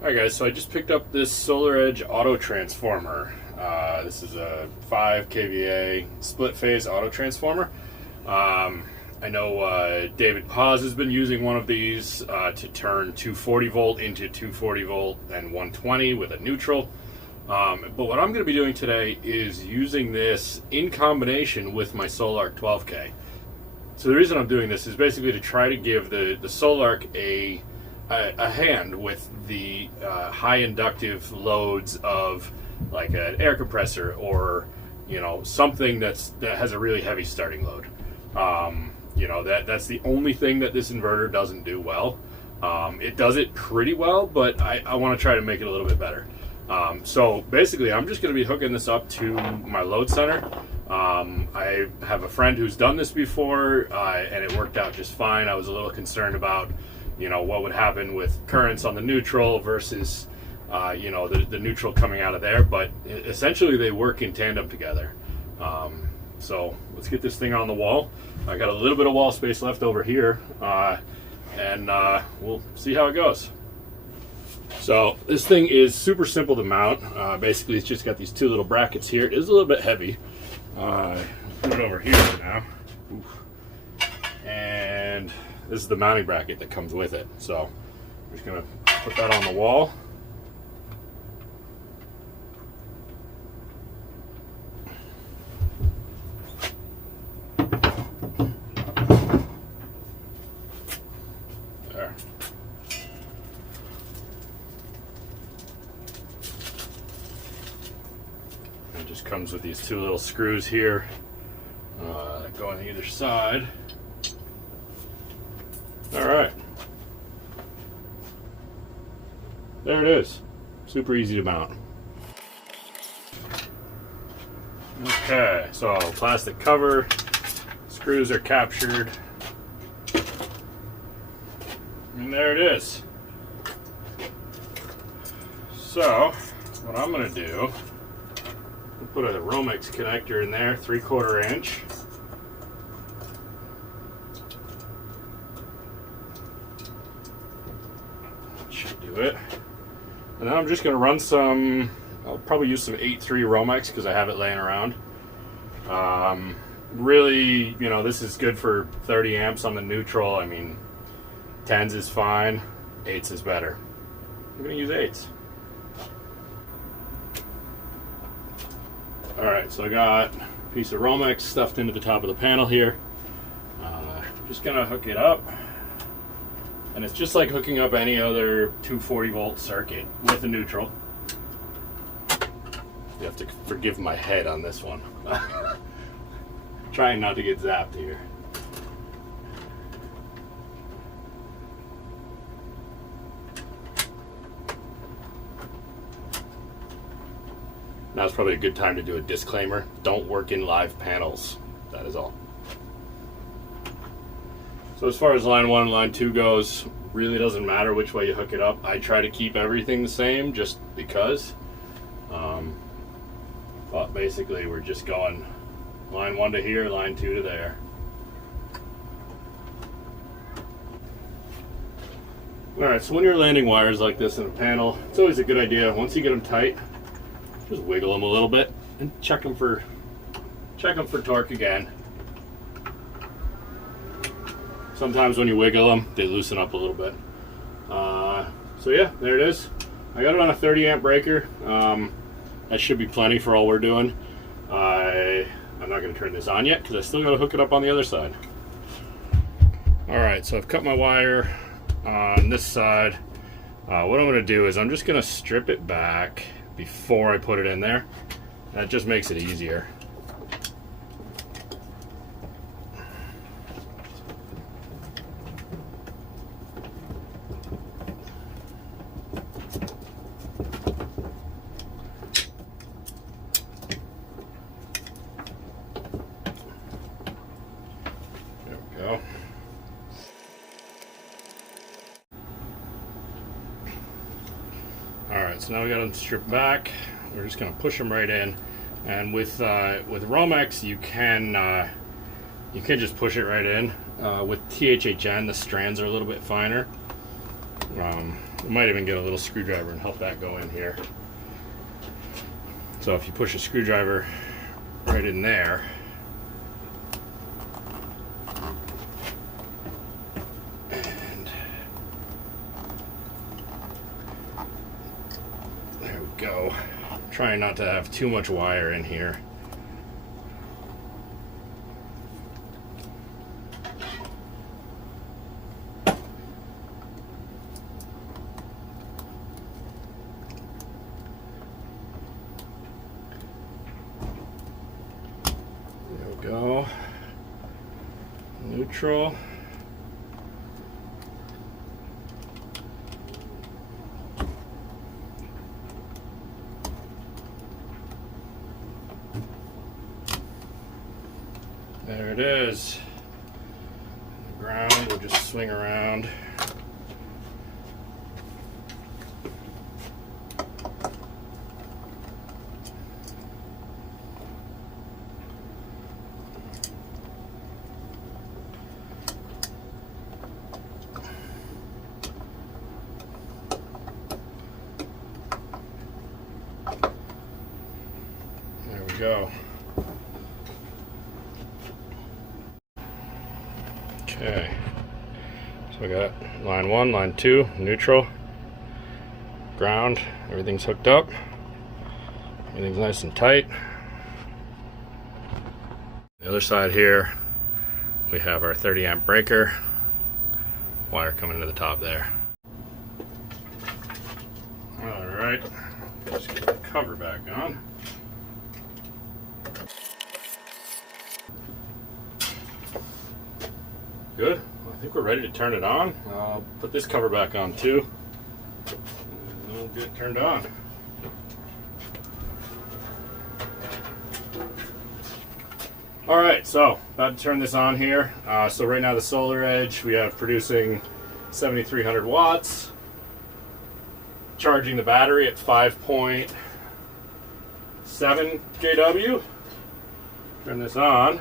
Alright guys, so I just picked up this SolarEdge Autotransfomer. This is a 5 kVA split phase Autotransfomer. I know David Paz has been using one of these to turn 240 volt into 240 volt and 120 with a neutral. But what I'm going to be doing today is using this in combination with my Sol-Ark 12K. So the reason I'm doing this is basically to try to give the Sol-Ark a hand with the high inductive loads of like an air compressor or something that has a really heavy starting load. That's the only thing that this inverter doesn't do well. It does it pretty well, but I want to try to make it a little bit better. So basically I'm just going to be hooking this up to my load center. I have a friend who's done this before and it worked out just fine. I was a little concerned about what would happen with currents on the neutral versus the neutral coming out of there, but essentially they work in tandem together. So let's get this thing on the wall. I got a little bit of wall space left over here, and we'll see how it goes. So this thing is super simple to mount. Basically it's just got these two little brackets here. It is a little bit heavy. Put it over here for now. Oof. And this is the mounting bracket that comes with it. So I'm just gonna put that on the wall. There. It just comes with these two little screws here that go on either side. Alright, there it is. Super easy to mount. Okay, so plastic cover, screws are captured, and there it is. So what I'm going to do, I'll put a Romex connector in there, 3/4 inch. It. And then I'm just going to run some, I'll probably use some 8.3 Romex because I have it laying around. Really, this is good for 30 amps on the neutral. I mean, 10s is fine, 8s is better. I'm going to use 8s. Alright, so I got a piece of Romex stuffed into the top of the panel here. Just going to hook it up. And it's just like hooking up any other 240 volt circuit with a neutral. You have to forgive my head on this one. Trying not to get zapped here. Now's probably a good time to do a disclaimer. Don't work in live panels. That is all. So as far as line 1 and line 2 goes, really doesn't matter which way you hook it up. I try to keep everything the same just because. But basically we're just going line 1 to here, line 2 to there. Alright, so when you're landing wires like this in a panel, it's always a good idea, once you get them tight, just wiggle them a little bit and check them for torque again. Sometimes when you wiggle them, they loosen up a little bit. So yeah, there it is. I got it on a 30 amp breaker. That should be plenty for all we're doing. I'm not going to turn this on yet because I still got to hook it up on the other side. Alright, so I've cut my wire on this side. What I'm going to do is I'm just going to strip it back before I put it in there. That just makes it easier. Go. Alright, so now we got them stripped back. We're just going to push them right in. And with Romex, you can just push it right in. With THHN, the strands are a little bit finer. We might even get a little screwdriver and help that go in here. So if you push a screwdriver right in there, and there we go. I'm trying not to have too much wire in here. Go neutral. There it is. The ground will just swing around. There we go. Okay, so we got line 1, line 2, neutral, ground, everything's hooked up, everything's nice and tight. The other side here, we have our 30 amp breaker, wire coming to the top there. Alright, let's get the cover back on. Good. I think we're ready to turn it on. I'll put this cover back on too. And we'll get it turned on. Alright, so about to turn this on here. So right now the Solar Edge, we have producing 7,300 watts. Charging the battery at 5.7 kW. Turn this on.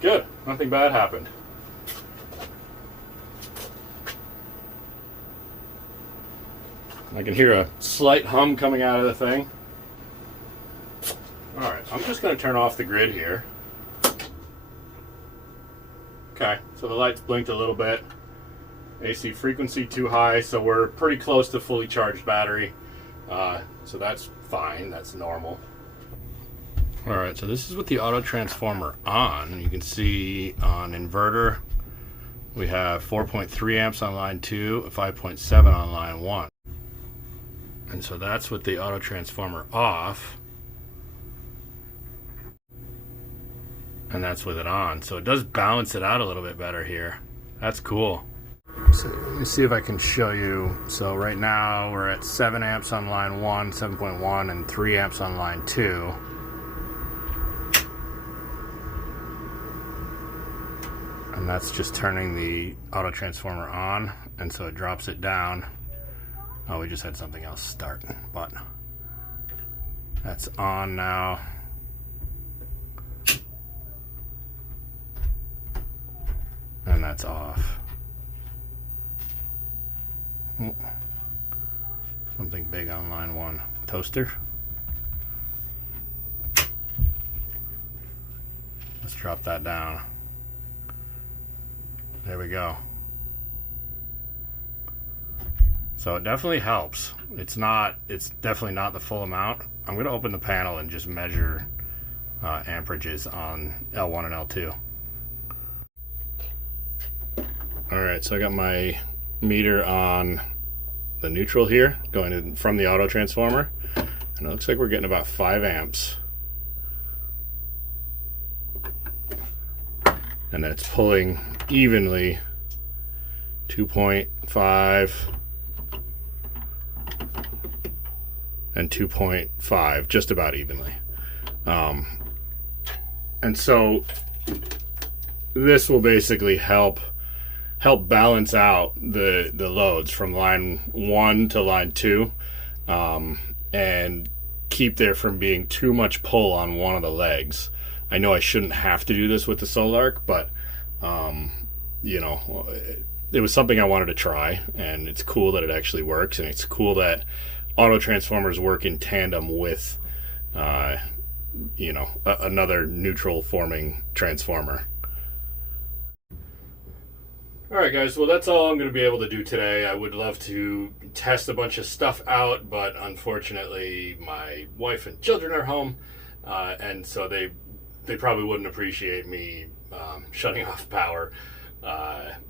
Good, nothing bad happened. I can hear a slight hum coming out of the thing. Alright, I'm just going to turn off the grid here. Okay, so the lights blinked a little bit. AC frequency too high, so we're pretty close to fully charged battery. So that's fine, that's normal. Alright, so this is with the Autotransfomer on. You can see on inverter, we have 4.3 amps on line 2, 5.7 on line 1. And so that's with the Autotransfomer off. And that's with it on. So it does balance it out a little bit better here. That's cool. So let me see if I can show you. So right now we're at 7 amps on line 1, 7.1, and 3 amps on line 2. And that's just turning the Autotransfomer on, and so it drops it down. Oh, we just had something else start, but that's on now. And that's off. Oh, something big on line 1. Toaster. Let's drop that down. There we go. So it definitely helps. It's definitely not the full amount. I'm going to open the panel and just measure amperages on L1 and L2. Alright, so I got my meter on the neutral here, going in from the Autotransfomer, and it looks like we're getting about 5 amps. And then it's pulling evenly 2.5 and 2.5, just about evenly. And so this will basically help balance out the loads from line 1 to line 2, and keep there from being too much pull on one of the legs. I know I shouldn't have to do this with the Sol-Ark, but you know, it was something I wanted to try, and it's cool that it actually works, and it's cool that autotransformers work in tandem with, you know, another neutral forming transformer. Alright guys, well that's all I'm going to be able to do today. I would love to test a bunch of stuff out, but unfortunately my wife and children are home, and so they probably wouldn't appreciate me shutting off power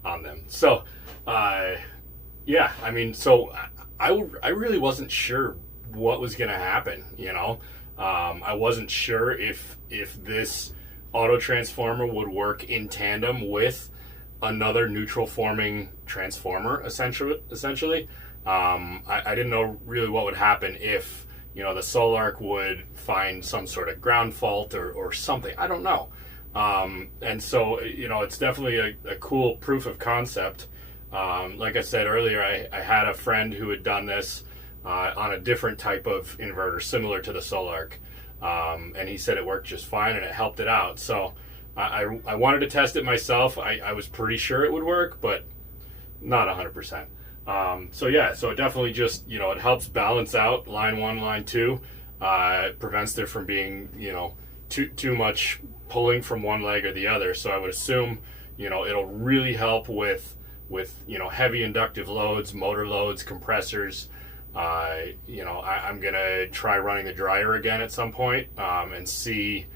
on them. So, yeah, I mean, so I really wasn't sure what was going to happen, you know. I wasn't sure if this autotransformer would work in tandem with another neutral forming transformer, essentially. I didn't know really what would happen if, you know, the Sol-Ark would find some sort of ground fault or something. I don't know. And so, you know, it's definitely a cool proof of concept. Like I said earlier, I had a friend who had done this on a different type of inverter similar to the Sol-Ark. And he said it worked just fine and it helped it out. So I wanted to test it myself. I was pretty sure it would work, but not 100%. So yeah, so it definitely just, you know, it helps balance out line 1, line 2. It prevents there from being, you know, too much pulling from one leg or the other. So I would assume, you know, it'll really help with you know, heavy inductive loads, motor loads, compressors. You know, I'm gonna try running the dryer again at some point and see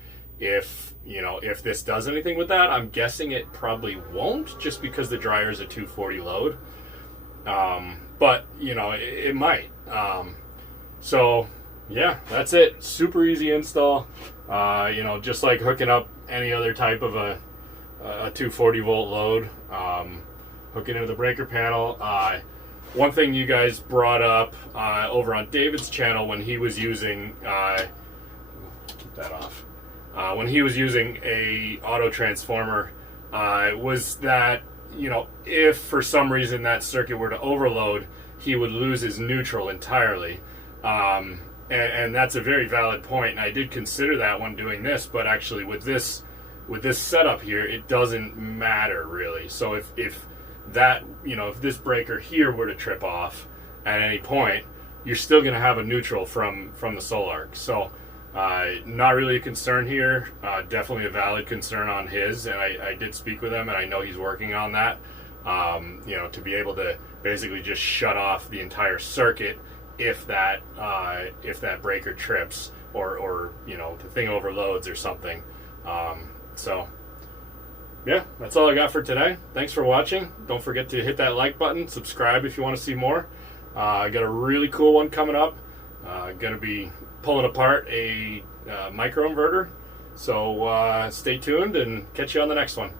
if, you know, if this does anything with that. I'm guessing it probably won't, just because the dryer is a 240 load. But you know, it might. So yeah, that's it. Super easy install. You know, just like hooking up any other type of a 240 volt load. Hook it into the breaker panel. One thing you guys brought up over on David's channel when he was using keep that off. When he was using a autotransformer, was that, you know, if for some reason that circuit were to overload, he would lose his neutral entirely. And that's a very valid point, and I did consider that when doing this, but actually with this setup here, it doesn't matter really. So if that, you know, if this breaker here were to trip off at any point, you're still going to have a neutral from the Sol-Ark. So not really a concern here. Definitely a valid concern on his, and I did speak with him, and I know he's working on that. You know, to be able to basically just shut off the entire circuit if that breaker trips or you know, the thing overloads or something. So yeah, that's all I got for today. Thanks for watching. Don't forget to hit that like button, subscribe if you want to see more. I got a really cool one coming up. Going to be pulling apart a microinverter. So stay tuned and catch you on the next one.